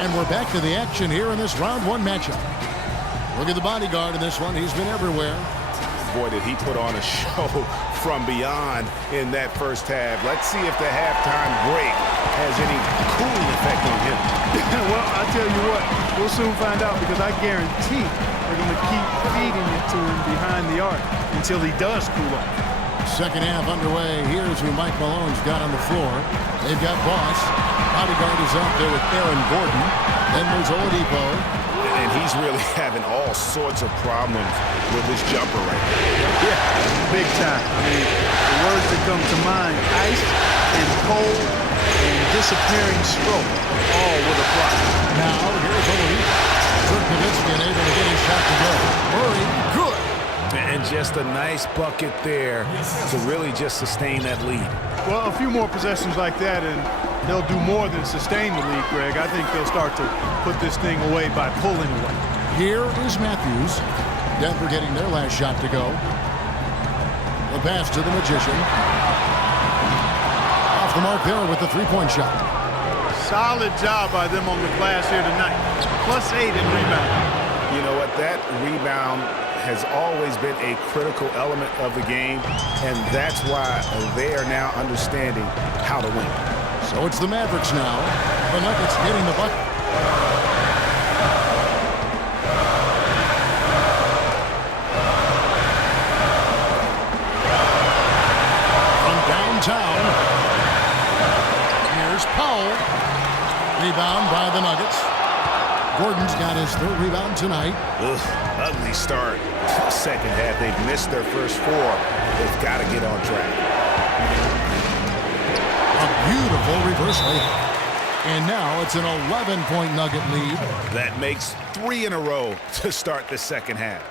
And we're back to the action here in this round one matchup. Look at the bodyguard in this one. He's been everywhere. Boy, did he put on a show from beyond in that first half. Let's see if the halftime break has any cooling effect on him. Well, I tell you what, we'll soon find out, because I guarantee they're going to keep feeding it to him behind the arc until he does cool off. Second half underway. Here's who Mike Malone's got on the floor. They've got Boss. Bodyguard is out there with Aaron Gordon. Then there's Oladipo. And he's really having all sorts of problems with his jumper right now. Yeah, big time. I mean, the words that come to mind: ice and cold and disappearing stroke, all with a block. Now, here's Oladipo. Dirk Nowitzki unable to get his shot to go. Murray, good. And just a nice bucket there to really just sustain that lead. Well, a few more possessions like that, and they'll do more than sustain the lead, Greg. I think they'll start to put this thing away by pulling away. Here is Matthews. Denver getting their last shot to go. The pass to the Magician. Off the mark there with the three-point shot. Solid job by them on the glass here tonight. +8 in rebound. You know what? That rebound has always been a critical element of the game, and that's why they are now understanding how to win. So it's the Mavericks now. The Nuggets getting the bucket. From downtown, here's Powell. Rebound by the Nuggets. Gordon's got his third rebound tonight. Ugly start. Second half, they've missed their first four. They've got to get on track. A beautiful reverse layup. And now it's an 11-point Nugget lead. That makes 3 in a row to start the second half.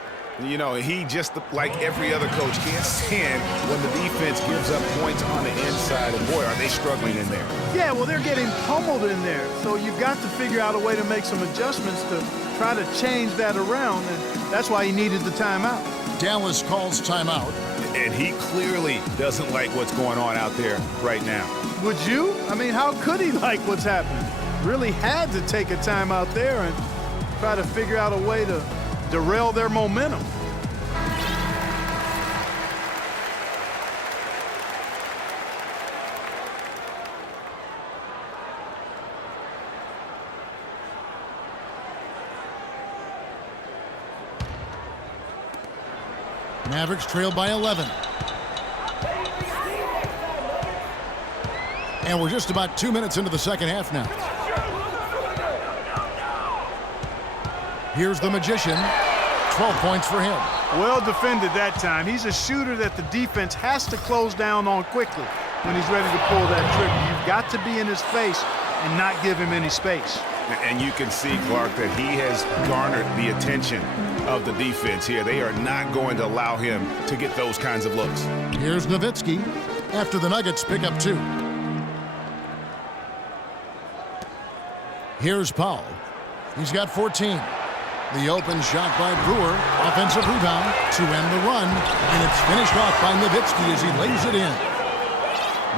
You know, he just, like every other coach, can't stand when the defense gives up points on the inside. And boy, are they struggling in there. Yeah, well, they're getting pummeled in there. So you've got to figure out a way to make some adjustments to try to change that around. And that's why he needed the timeout. Dallas calls timeout. And he clearly doesn't like what's going on out there right now. Would you? I mean, how could he like what's happening? Really had to take a timeout there and try to figure out a way to derail their momentum. Mavericks trail by 11. And we're just about 2 minutes into the second half now. Here's the Magician. 12 points for him. Well defended that time. He's a shooter that the defense has to close down on quickly when he's ready to pull that trigger. You've got to be in his face and not give him any space. And you can see, Clark, that he has garnered the attention of the defense here. They are not going to allow him to get those kinds of looks. Here's Nowitzki after the Nuggets pick up 2. Here's Powell. He's got 14. The open shot by Brewer. Offensive rebound to end the run. And it's finished off by Nowitzki as he lays it in.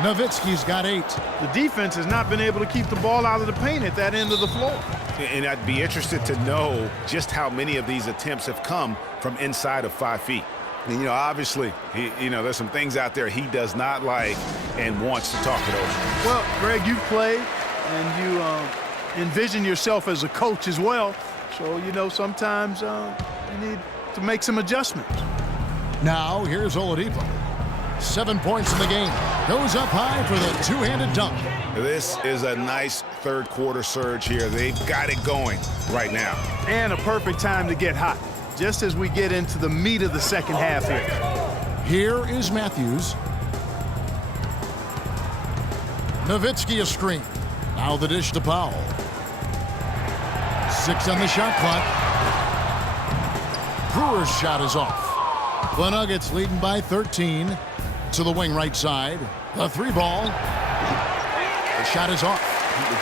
Nowitzki's got 8. The defense has not been able to keep the ball out of the paint at that end of the floor. And I'd be interested to know just how many of these attempts have come from inside of 5 feet. And, you know, obviously, there's some things out there he does not like and wants to talk it over. Well, Greg, you've played and you envision yourself as a coach as well. So, sometimes you need to make some adjustments. Now, here's Oladipo. 7 points in the game. Goes up high for the two-handed dunk. This is a nice third-quarter surge here. They've got it going right now. And a perfect time to get hot, just as we get into the meat of the second half here. Here is Matthews. Nowitzki a screen. Now the dish to Powell. 6 on the shot clock. Brewer's shot is off. The Nuggets leading by 13. To the wing right side. The 3-ball. The shot is off.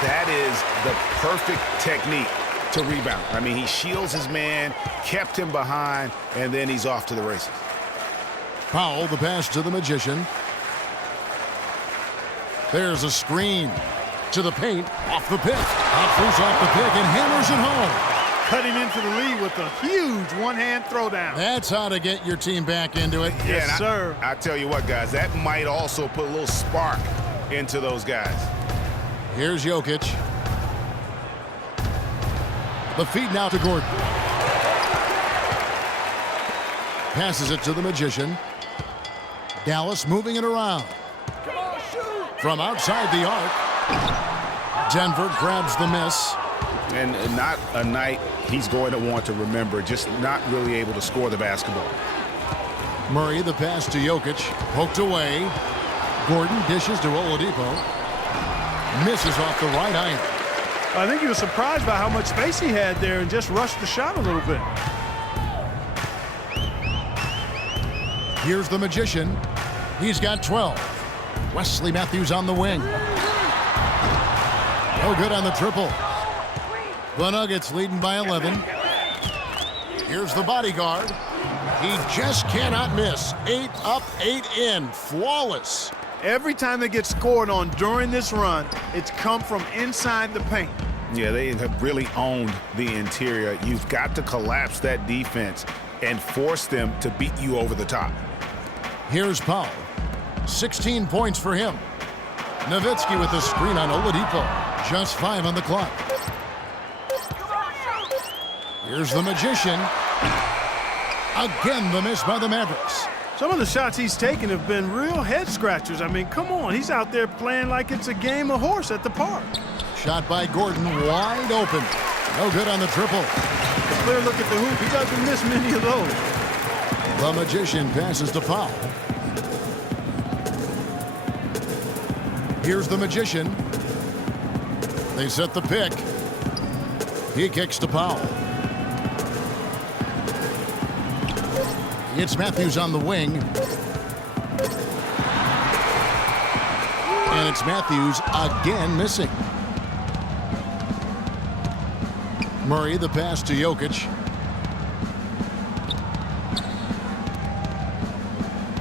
That is the perfect technique to rebound. I mean, he shields his man, kept him behind, and then he's off to the races. Powell, the pass to the Magician. There's a screen. To the paint, off the pick. Out off the pick and hammers it home. Cutting into the lead with a huge one-hand throwdown. That's how to get your team back into it. Yes, sir. I tell you what, guys, that might also put a little spark into those guys. Here's Jokic. The feed now to Gordon. Passes it to the Magician. Dallas moving it around. From outside the arc. Denver grabs the miss. And not a night he's going to want to remember, just not really able to score the basketball. Murray, the pass to Jokic. Poked away. Gordon dishes to Oladipo. Misses off the right iron. I think he was surprised by how much space he had there and just rushed the shot a little bit. Here's the Magician. He's got 12. Wesley Matthews on the wing. No good on the triple. The Nuggets leading by 11. Here's the bodyguard. He just cannot miss. 8 up, 8 in. Flawless. Every time they get scored on during this run, it's come from inside the paint. Yeah, they have really owned the interior. You've got to collapse that defense and force them to beat you over the top. Here's Powell. 16 points for him. Nowitzki with the screen on Oladipo. Just 5 on the clock. Here's the Magician. Again, the miss by the Mavericks. Some of the shots he's taken have been real head scratchers. I mean, come on. He's out there playing like it's a game of horse at the park. Shot by Gordon, wide open. No good on the triple. A clear look at the hoop. He doesn't miss many of those. The Magician passes to Powell. Here's the Magician. They set the pick. He kicks to Powell. It's Matthews on the wing. And it's Matthews again missing. Murray, the pass to Jokic.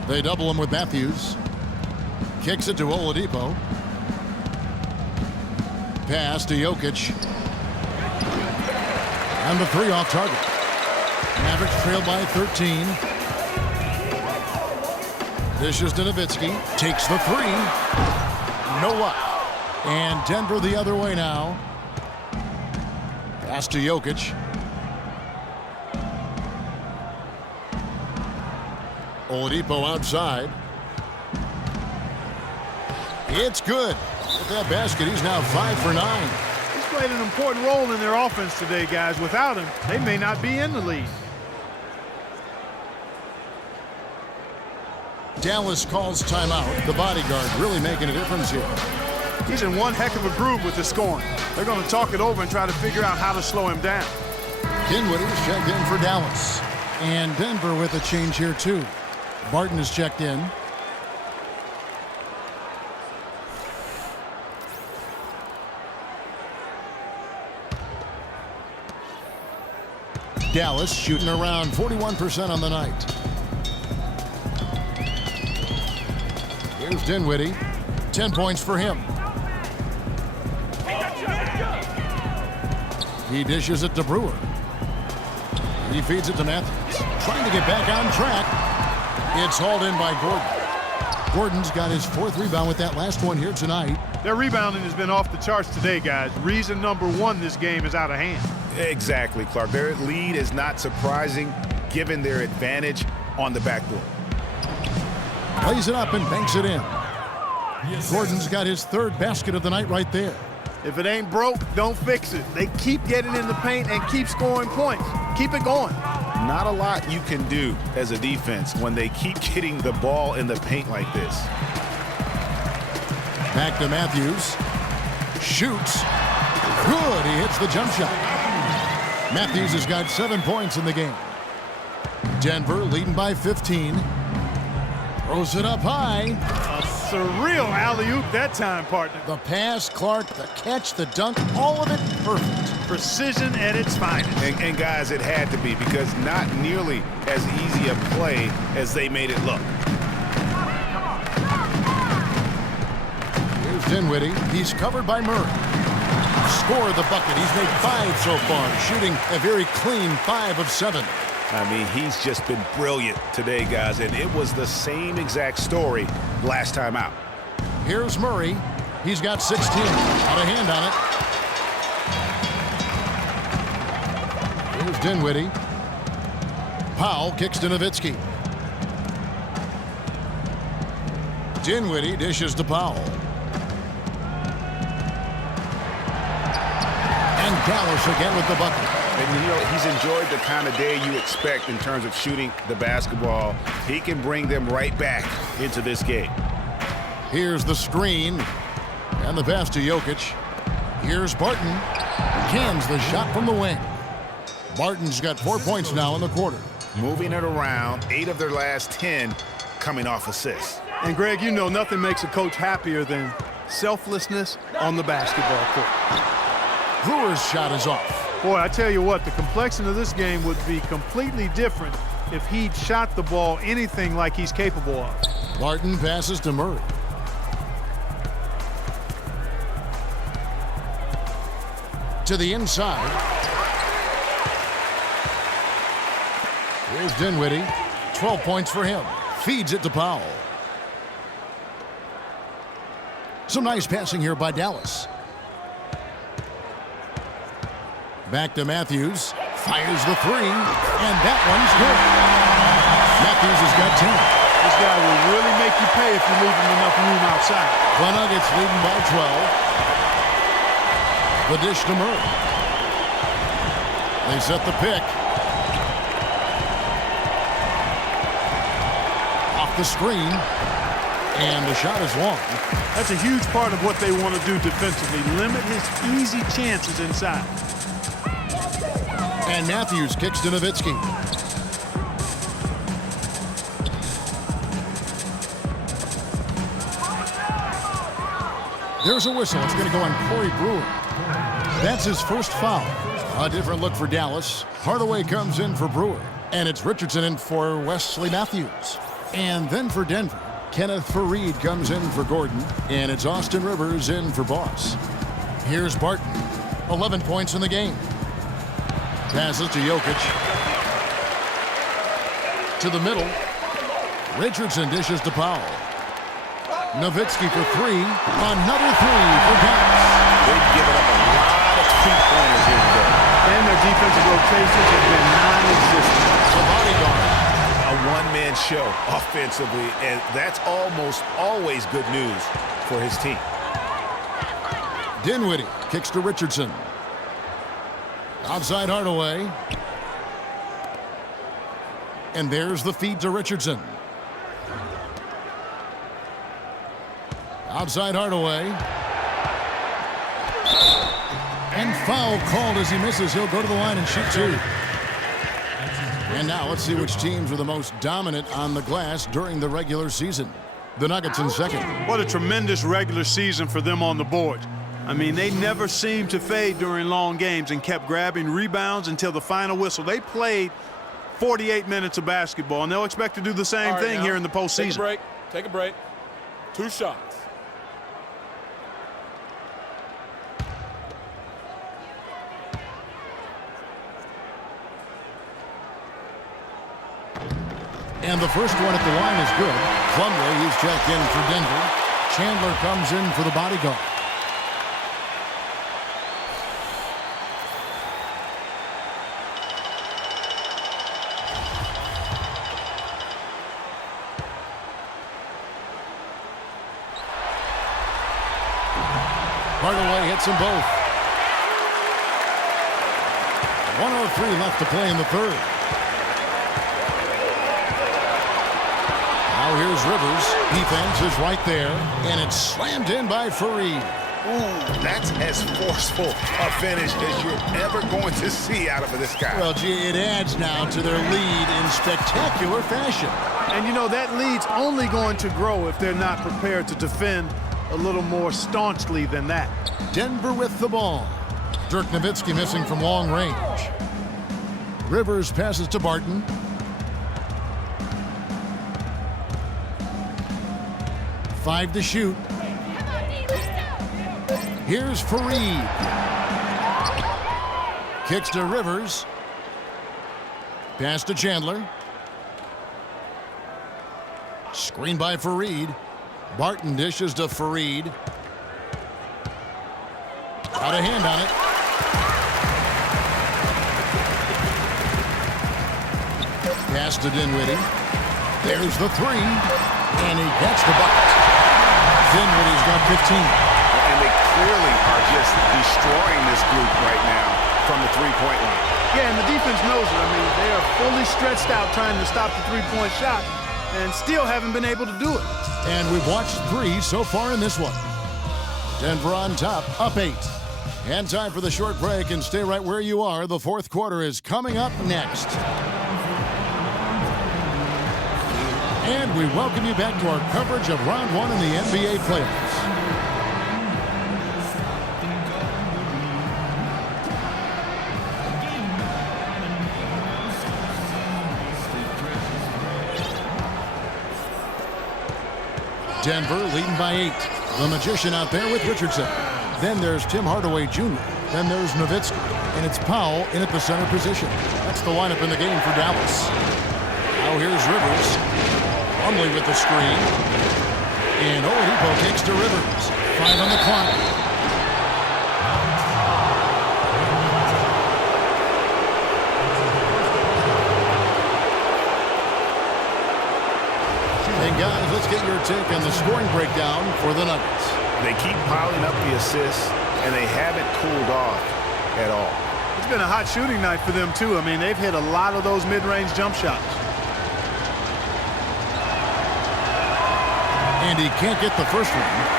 They double him with Matthews. Kicks it to Oladipo. Pass to Jokic. And the 3 off target. Mavericks trail by 13. Dishes to Nowitzki. Takes the 3. No luck. And Denver the other way now. Pass to Jokic. Oladipo outside. It's good. With that basket, he's now 5 for 9. He's played an important role in their offense today, guys. Without him, they may not be in the lead. Dallas calls timeout. The bodyguard really making a difference here. He's in one heck of a groove with the scoring. They're going to talk it over and try to figure out how to slow him down. Dinwiddie's checked in for Dallas. And Denver with a change here, too. Barton is checked in. Dallas shooting around 41% on the night. Here's Dinwiddie. 10 points for him. He dishes it to Brewer. He feeds it to Matthews. Trying to get back on track. It's hauled in by Gordon. Gordon's got his 4th rebound with that last one here tonight. Their rebounding has been off the charts today, guys. Reason number 1, this game is out of hand. Exactly, Clark. Their lead is not surprising given their advantage on the backboard. Plays it up and banks it in. Gordon's got his 3rd basket of the night right there. If it ain't broke, don't fix it. They keep getting in the paint and keep scoring points. Keep it going. Not a lot you can do as a defense when they keep getting the ball in the paint like this. Back to Matthews. Shoots. Good. He hits the jump shot. Matthews has got 7 points in the game. Denver leading by 15. Throws it up high. A surreal alley-oop that time, partner. The pass, Clark, the catch, the dunk, all of it perfect. Precision at its finest. And guys, it had to be because not nearly as easy a play as they made it look. Here's Dinwiddie. He's covered by Murray. Score the bucket. He's made 5 so far, shooting a very clean 5 of 7. I mean, he's just been brilliant today, guys, and it was the same exact story last time out. Here's Murray. He's got 16. Out of hand on it. Here's Dinwiddie. Powell kicks to Nowitzki. Dinwiddie dishes to Powell. And Dallas again with the bucket. And, you know, he's enjoyed the kind of day you expect in terms of shooting the basketball. He can bring them right back into this game. Here's the screen. And the pass to Jokic. Here's Barton. Cans the shot from the wing. Barton's got 4 points now in the quarter. Moving it around, 8 of their last 10 coming off assists. And, Greg, you know nothing makes a coach happier than selflessness on the basketball court. Brewer's shot is off. Boy, I tell you what, the complexion of this game would be completely different if he'd shot the ball anything like he's capable of. Barton passes to Murray. To the inside. Here's Dinwiddie. 12 points for him. Feeds it to Powell. Some nice passing here by Dallas. Back to Matthews. Fires the 3. And that one's good. Matthews has got 10. This guy will really make you pay if you leave him enough room outside. The Nuggets leading by 12. The dish to Murray. They set the pick. Off the screen. And the shot is long. That's a huge part of what they want to do defensively. Limit his easy chances inside. And Matthews kicks to Nowitzki. There's a whistle. It's going to go on Corey Brewer. That's his first foul. A different look for Dallas. Hardaway comes in for Brewer. And it's Richardson in for Wesley Matthews. And then for Denver, Kenneth Faried comes in for Gordon. And it's Austin Rivers in for Boss. Here's Barton. 11 points in the game. Passes to Jokic. To the middle. Richardson dishes to Powell. Nowitzki for 3. Another 3 for Dallas. They've given up a lot of three-pointers here today. And their defensive rotations have been non-existent. The bodyguard. A one-man show offensively, and that's almost always good news for his team. Dinwiddie kicks to Richardson. Outside Hardaway. And there's the feed to Richardson. Outside Hardaway. And foul called as he misses. He'll go to the line and shoot 2. And now let's see which teams were the most dominant on the glass during the regular season. The Nuggets in second. What a tremendous regular season for them on the board. I mean, they never seemed to fade during long games and kept grabbing rebounds until the final whistle. They played 48 minutes of basketball, and they'll expect to do the same thing here in the postseason. Take a break. Take a break. 2 shots. And the first one at the line is good. Plumlee, he's checked in for Denver. Chandler comes in for the bodyguard. Hardaway hits them both. 1:03 left to play in the third. Now here's Rivers. Defense is right there, and it's slammed in by Faried. Ooh, that's as forceful a finish as you're ever going to see out of this guy. Well, gee, it adds now to their lead in spectacular fashion. And, you know, that lead's only going to grow if they're not prepared to defend a little more staunchly than that. Denver with the ball. Dirk Nowitzki missing from long range. Rivers passes to Barton. Five to shoot. Here's Fareed. Kicks to Rivers. Pass to Chandler. Screen by Fareed. Barton dishes to Fareed. Got a hand on it. Pass to Dinwiddie. There's the three. And he gets the bucket. Dinwiddie's got 15. And they clearly are just destroying this group right now from the three-point line. Yeah, and the defense knows it. I mean, they are fully stretched out trying to stop the three-point shot and still haven't been able to do it. And we've watched 3 so far in this one. Denver on top, up 8. And time for the short break, and stay right where you are. The fourth quarter is coming up next. And we welcome you back to our coverage of round 1 in the NBA playoffs. Denver leading by 8. The Magician out there with Richardson. Then there's Tim Hardaway Jr. Then there's Nowitzki. And it's Powell in at the center position. That's the lineup in the game for Dallas. Now here's Rivers. Plumlee with the screen. And Oladipo takes to Rivers. 5 on the clock. And guys, let's get your take on the scoring breakdown for the Nuggets. They keep piling up the assists, and they haven't cooled off at all. It's been a hot shooting night for them, too. I mean, they've hit a lot of those mid-range jump shots. And he can't get the first one.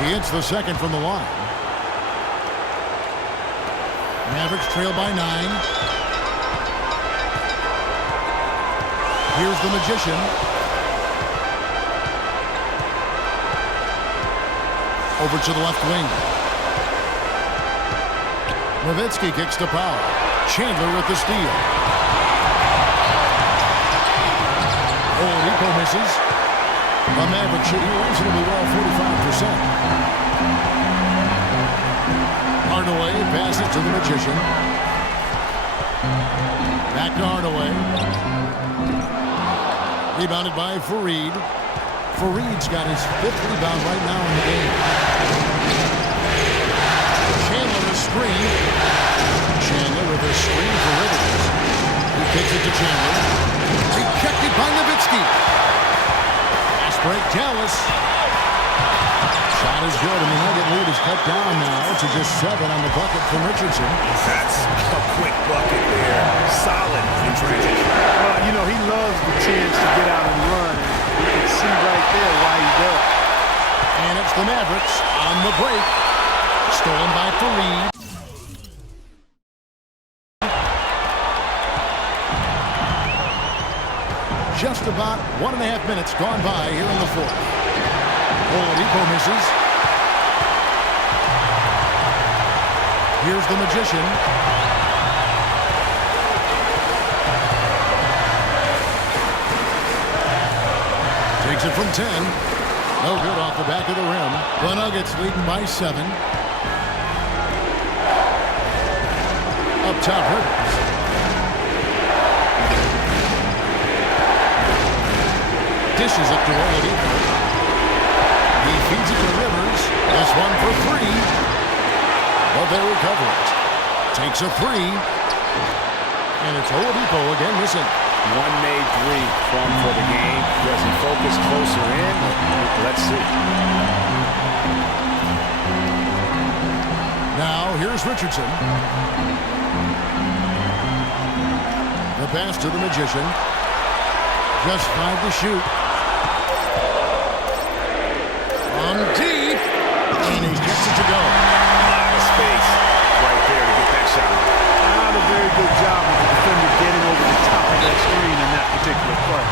He hits the second from the line. Mavericks trail by 9. Here's the Magician. Over to the left wing. Nowitzki kicks to Powell. Chandler with the steal. Oladipo misses. The Mavericks shooting reasonably well, 45%. Hardaway passes to the Magician. Back to Hardaway. Rebounded by Fareed. Fareed's got his 5th rebound right now in the game. Chandler a screen. Chandler with a screen for Rivers. He kicks it to Chandler. Rejected by Nowitzki. Fast break, Dallas. Shot is good, and the Nugget lead is cut down now to just 7 on the bucket from Richardson. That's a quick bucket there. Solid in transition. Well, you know, he loves the chance to get out and run. You can see right there why he does. And it's the Mavericks on the break. Stolen by Fareed. Just about 1.5 minutes gone by here in the fourth. Oladipo misses. Here's the Magician. Takes it from 10. No good off the back of the rim. The Nuggets leading by 7. Up top, Rivers. Dishes it to Oladipo. He feeds it to Rivers. This one for 3. But they recover it. Takes a 3. And it's Oladipo again missing. One made 3 for the game. Does he focus closer in? Let's see. Now here's Richardson. The pass to the Magician. Just 5 to shoot. On deep. And he gets it to go. A lot of space right there to get that shot. Not a very good job of the defender getting over the top of that screen, and that particular play.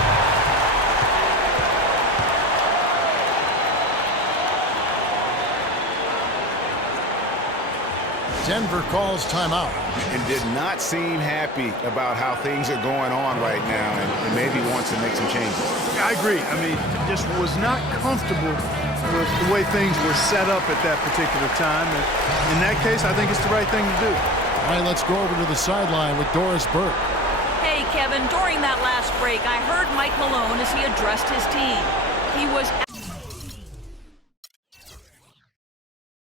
Denver calls timeout. And did not seem happy about how things are going on right now and maybe wants to make some changes. I agree. I mean, just was not comfortable with the way things were set up at that particular time. And in that case, I think it's the right thing to do. All right, let's go over to the sideline with Doris Burke. Hey, Kevin, during that last break, I heard Mike Malone as he addressed his team. He was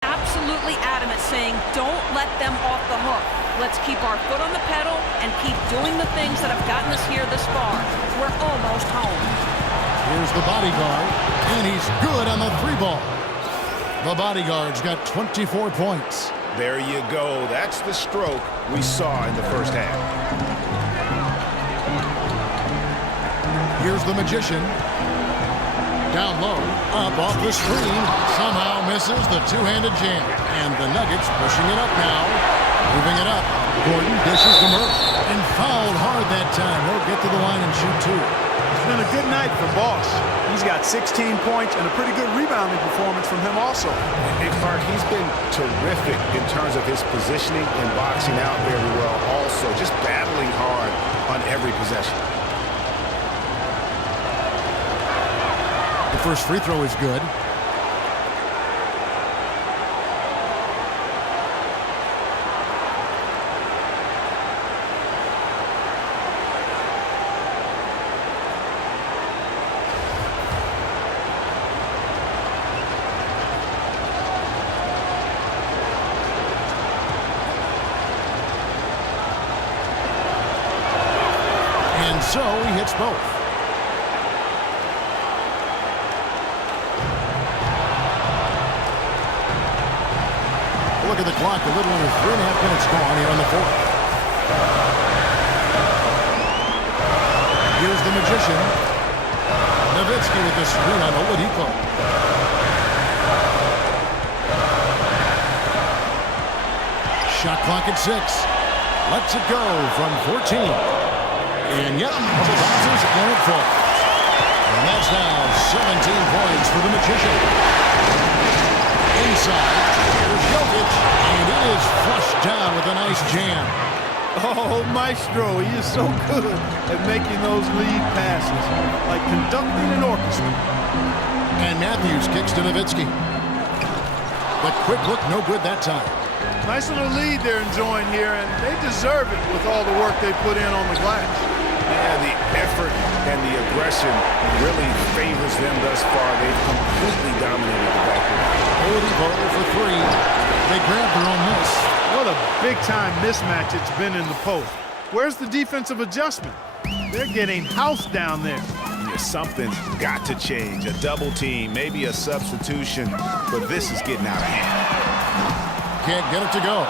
absolutely adamant, saying, don't let them off the hook. Let's keep our foot on the pedal and keep doing the things that have gotten us here this far. We're almost home. Here's the bodyguard, and he's good on the 3-ball. The bodyguard's got 24 points. There you go. That's the stroke we saw in the first half. Here's the magician. Down low, up off the screen, somehow misses the two-handed jam. And the Nuggets pushing it up now, moving it up. Gordon dishes to Murray, and fouled hard that time. He'll get to the line and shoot 2. It's been a good night for Boss. He's got 16 points and a pretty good rebounding performance from him also. And Clark, he's been terrific in terms of his positioning and boxing out very well also, just battling hard on every possession. The first free throw is good. And so he hits both. Look at the clock, a little under 3.5 minutes gone here on the 4th. Here's the magician. Nowitzki with the screen on Oladipo. Shot clock at 6. Lets it go from 14. And yep, couple bounces and it falls. And that's now 17 points for the magician. Inside. Jokic, and it is flushed down with a nice jam. Oh, Maestro, he is so good at making those lead passes, like conducting an orchestra. And Matthews kicks to Nowitzki. The quick look, no good that time. Nice little lead they're enjoying here, and they deserve it with all the work they put in on the glass. Yeah, the effort and the aggression really favors them thus far. They've completely dominated the backcourt. Oladipo for 3. They grab their own miss. What a big-time mismatch it's been in the post. Where's the defensive adjustment? They're getting housed down there. Yeah, something's got to change. A double team, maybe a substitution, but this is getting out of hand. Can't get it to go.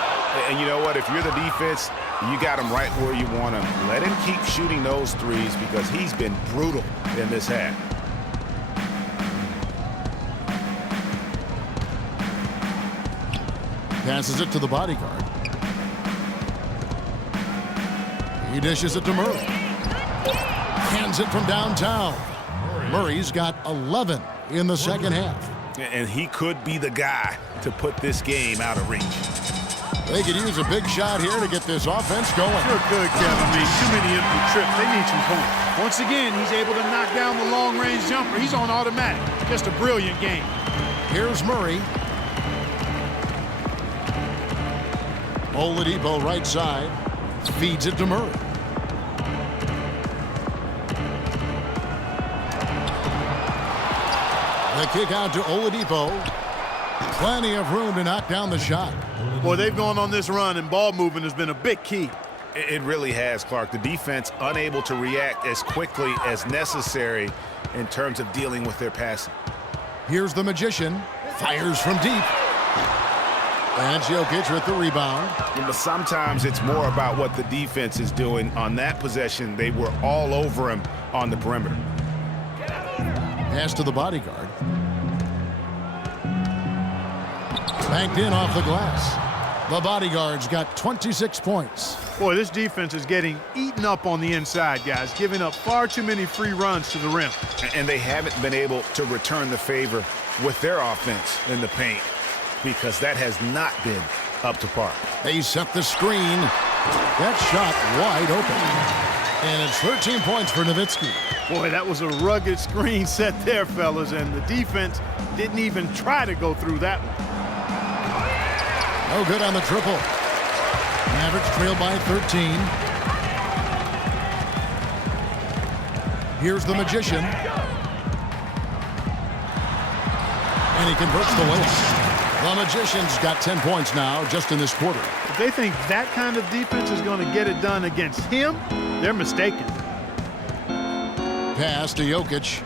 And you know what? If you're the defense, you got him right where you want him. Let him keep shooting those threes because he's been brutal in this half. Passes it to the bodyguard. He dishes it to Murray. Hands it from downtown. Murray's got 11 in the second half. And he could be the guy to put this game out of reach. They could use a big shot here to get this offense going. Sure could, Kevin. I mean, too many empty trips. They need some points. Once again, he's able to knock down the long-range jumper. He's on automatic. Just a brilliant game. Here's Murray. Oladipo right side. Feeds it to Murray. The kick out to Oladipo. Plenty of room to knock down the shot. Boy, they've gone on this run, and ball movement has been a big key. It really has, Clark. The defense unable to react as quickly as necessary in terms of dealing with their passing. Here's the magician. Fires from deep. And Jokic with the rebound. But sometimes it's more about what the defense is doing. On that possession, they were all over him on the perimeter. Pass to the bodyguard. Banked in off the glass. The Bodyguards got 26 points. Boy, this defense is getting eaten up on the inside, guys, giving up far too many free runs to the rim. And they haven't been able to return the favor with their offense in the paint because that has not been up to par. They set the screen. That shot wide open. And it's 13 points for Nowitzki. Boy, that was a rugged screen set there, fellas, and the defense didn't even try to go through that one. No good on the triple. Mavericks trail by 13. Here's the Magician. And he converts the layup. The Magician's got 10 points now just in this quarter. If they think that kind of defense is going to get it done against him, they're mistaken. Pass to Jokic.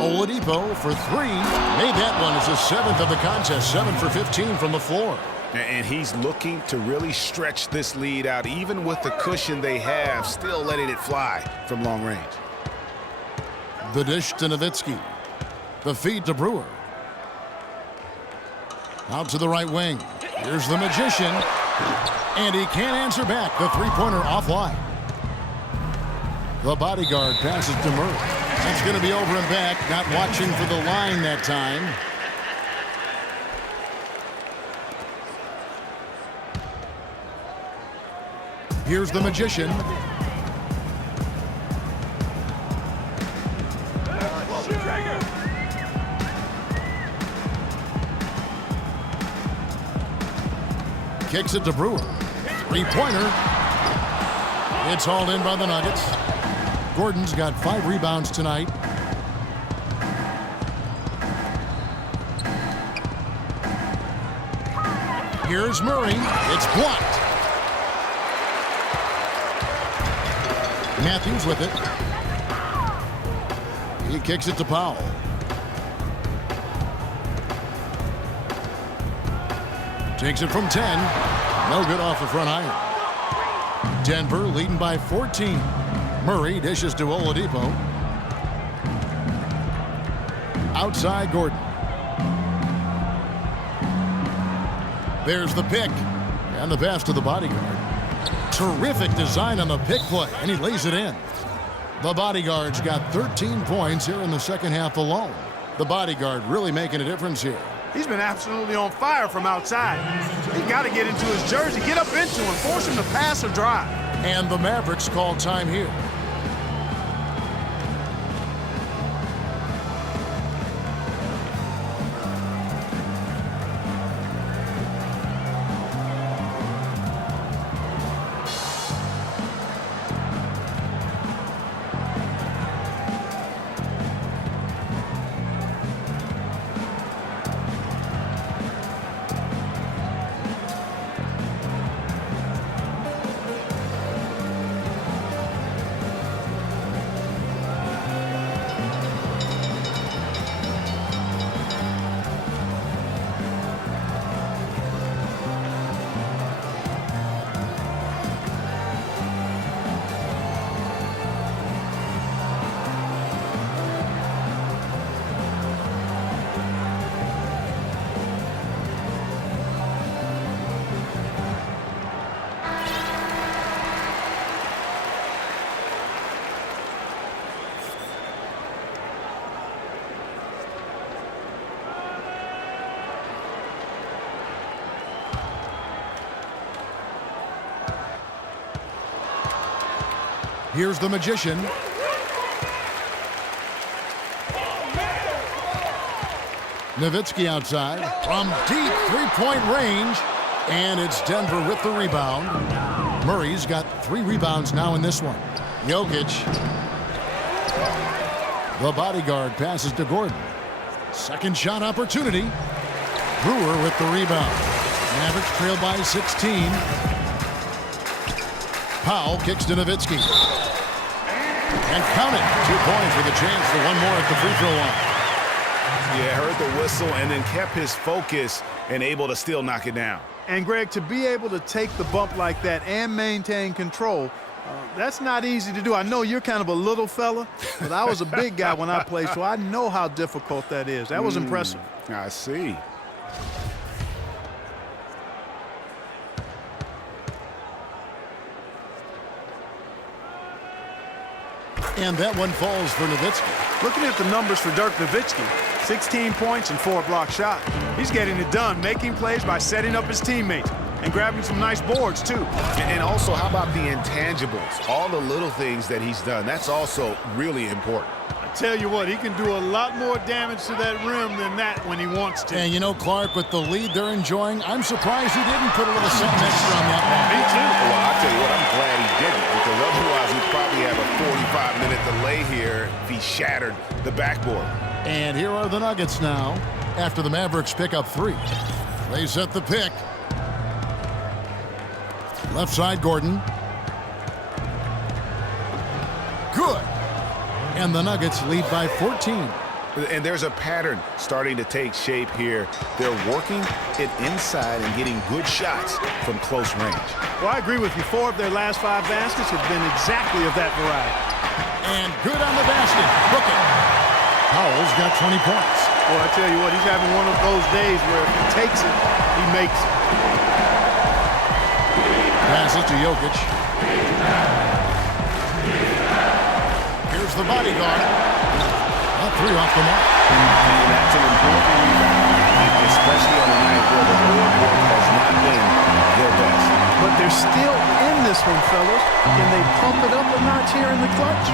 Oladipo for three. Made that one. It's his 7th of the contest. 7 for 15 from the floor. And he's looking to really stretch this lead out, even with the cushion they have, still letting it fly from long range. The dish to Nowitzki. The feed to Brewer. Out to the right wing. Here's the Magician. And he can't answer back. The three-pointer offline. The Bodyguard passes to Murray. That's going to be over and back. Not watching for the line that time. Here's the Magician. Kicks it to Brewer. Three-pointer. It's hauled in by the Nuggets. Gordon's got 5 rebounds tonight. Here's Murray. It's blocked. Matthews with it. He kicks it to Powell. Takes it from 10. No good off the front iron. Denver leading by 14. Murray dishes to Oladipo. Outside Gordon. There's the pick. And the pass to the Bodyguard. Terrific design on the pick play, and he lays it in. The Bodyguard's got 13 points here in the second half alone. The Bodyguard really making a difference here. He's been absolutely on fire from outside. He's got to get into his jersey, get up into him, force him to pass or drive. And the Mavericks call time here. Here's the Magician. Nowitzki outside from deep three-point range. And it's Denver with the rebound. Murray's got 3 rebounds now in this one. Jokic. The Bodyguard passes to Gordon. Second shot opportunity. Brewer with the rebound. Mavericks trail by 16. Powell kicks to Nowitzki. And count it. 2 points with a chance for one more at the free throw line. Yeah, heard the whistle and then kept his focus and able to still knock it down. And, Greg, to be able to take the bump like that and maintain control, that's not easy to do. I know you're kind of a little fella, but I was a big guy when I played, so I know how difficult that is. That was impressive. I see. And that one falls for Nowitzki. Looking at the numbers for Dirk Nowitzki, 16 points and 4 block shots. He's getting it done, making plays by setting up his teammates and grabbing some nice boards, too. And also, how about the intangibles? All the little things that he's done. That's also really important. I tell you what, he can do a lot more damage to that rim than that when he wants to. And you know, Clark, with the lead they're enjoying, I'm surprised he didn't put a little something extra on that one. Me too. Well, I'll tell you what, I'm glad he didn't, because otherwise we'd probably have a 45-minute delay here if he shattered the backboard. And here are the Nuggets now, after the Mavericks pick up 3. They set the pick. Left side, Gordon. Good. And the Nuggets lead by 14. And there's a pattern starting to take shape here. They're working it inside and getting good shots from close range. Well, I agree with you. 4 of their last 5 baskets have been exactly of that variety. And good on the basket. Book it. Powell's got 20 points. Well, I tell you what, he's having one of those days where if he takes it, he makes it. Passes to Jokic. Here's the bodyguard. A 3 off the mark. And that's an important rebound, especially on a night where the board work has not been their best. But they're still in this one, fellas. Can they pump it up a notch here in the clutch?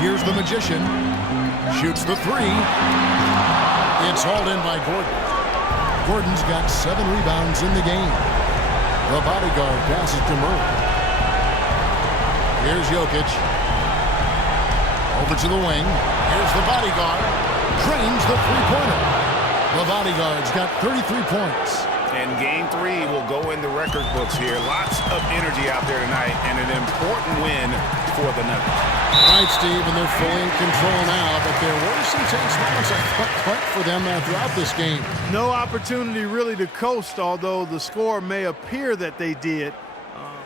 Here's the Magician. Shoots the 3. It's hauled in by Gordon. Gordon's got 7 rebounds in the game. The bodyguard passes to Murray. Here's Jokic. Over to the wing. Here's the bodyguard. Drains the three-pointer. The bodyguard's got 33 points. And game 3 will go in the record books here. Lots of energy out there tonight, and an important win for the Nuggets. Right, Steve, and they're fully in control now, but there were some tense moments, I thought, for them throughout this game. No opportunity really to coast, although the score may appear that they did.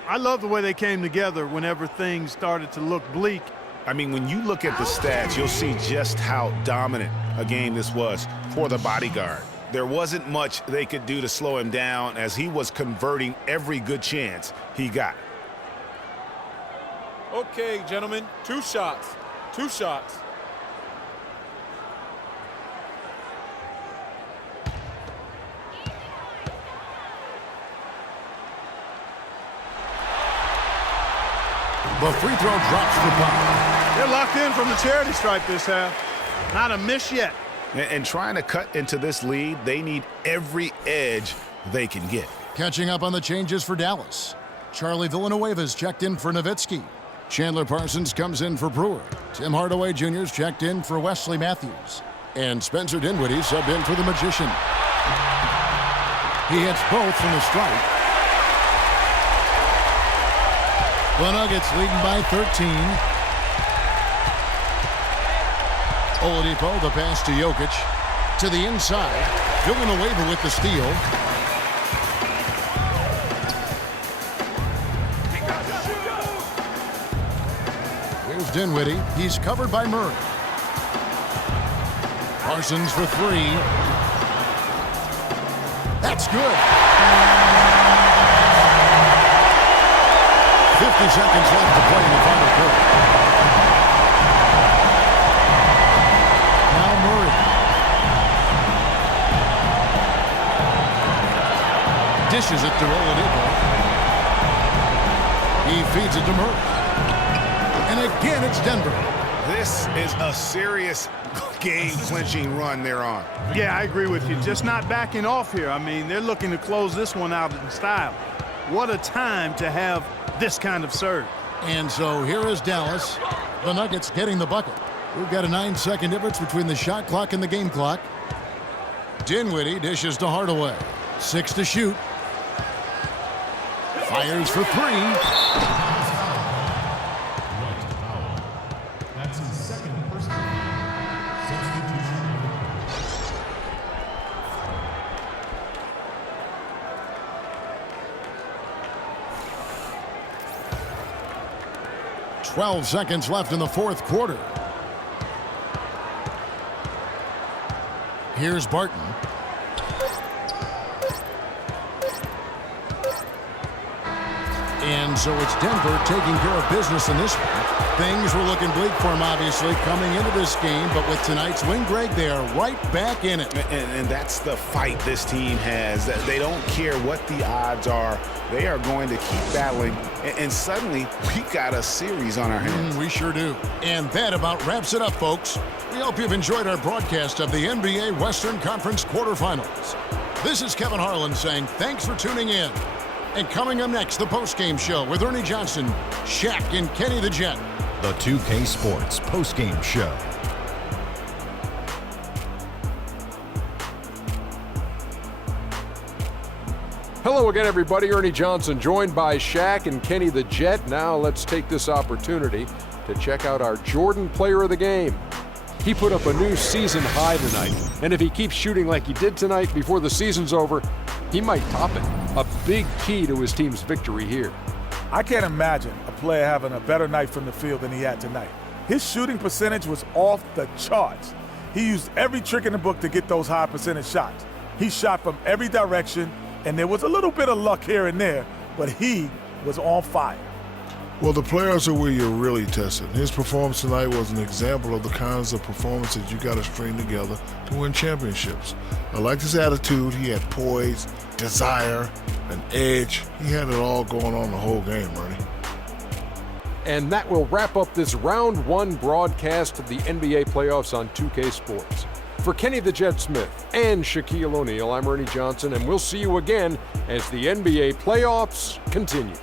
I love the way they came together whenever things started to look bleak. I mean, when you look at the stats, you'll see just how dominant a game this was for the bodyguard. There wasn't much they could do to slow him down as he was converting every good chance he got. Okay, gentlemen, 2 shots. 2 shots. The free throw drops for Powell. They're locked in from the charity stripe this half. Not a miss yet. And trying to cut into this lead, they need every edge they can get. Catching up on the changes for Dallas. Charlie Villanueva's checked in for Nowitzki. Chandler Parsons comes in for Brewer. Tim Hardaway Jr.'s checked in for Wesley Matthews. And Spencer Dinwiddie subbed in for the Magician. He hits both from the stripe. The Nuggets leading by 13. Oladipo, the pass to Jokic. To the inside. Villanueva with the steal. Here's Dinwiddie. He's covered by Murray. Parsons for 3. That's good. 50 seconds left to play in the final quarter. Now Murray. Dishes it to Oladipo. He feeds it to Murray. And again, it's Denver. This is a serious game-clinching run they're on. Yeah, I agree with you. Just not backing off here. I mean, they're looking to close this one out in style. What a time to have this kind of serve. And so here is Dallas. The Nuggets getting the bucket. We've got a 9-second difference between the shot clock and the game clock. Dinwiddie dishes to Hardaway. 6 to shoot. Fires for 3. That's his second personal substitution. 12 seconds left in the fourth quarter. Here's Barton. And so it's Denver taking care of business in this one. Things were looking bleak for them, obviously, coming into this game. But with tonight's win, Greg, they are right back in it. And that's the fight this team has. They don't care what the odds are. They are going to keep battling. And suddenly, we got a series on our hands. We sure do. And that about wraps it up, folks. We hope you've enjoyed our broadcast of the NBA Western Conference quarterfinals. This is Kevin Harlan saying thanks for tuning in. And coming up next, the postgame show with Ernie Johnson, Shaq, and Kenny the Jet. The 2K Sports postgame show. Hello again, everybody. Ernie Johnson joined by Shaq and Kenny the Jet. Now let's take this opportunity to check out our Jordan Player of the Game. He put up a new season high tonight, and if he keeps shooting like he did tonight before the season's over, he might top it. A big key to his team's victory here. I can't imagine a player having a better night from the field than he had tonight. His shooting percentage was off the charts. He used every trick in the book to get those high percentage shots. He shot from every direction, and there was a little bit of luck here and there, but he was on fire. Well, the players are where you're really tested. His performance tonight was an example of the kinds of performances you got to string together to win championships. I liked his attitude. He had poise, desire, an edge. He had it all going on the whole game, Ernie. And that will wrap up this round one broadcast of the NBA playoffs on 2K Sports. For Kenny the Jet Smith and Shaquille O'Neal, I'm Ernie Johnson, and we'll see you again as the NBA playoffs continue.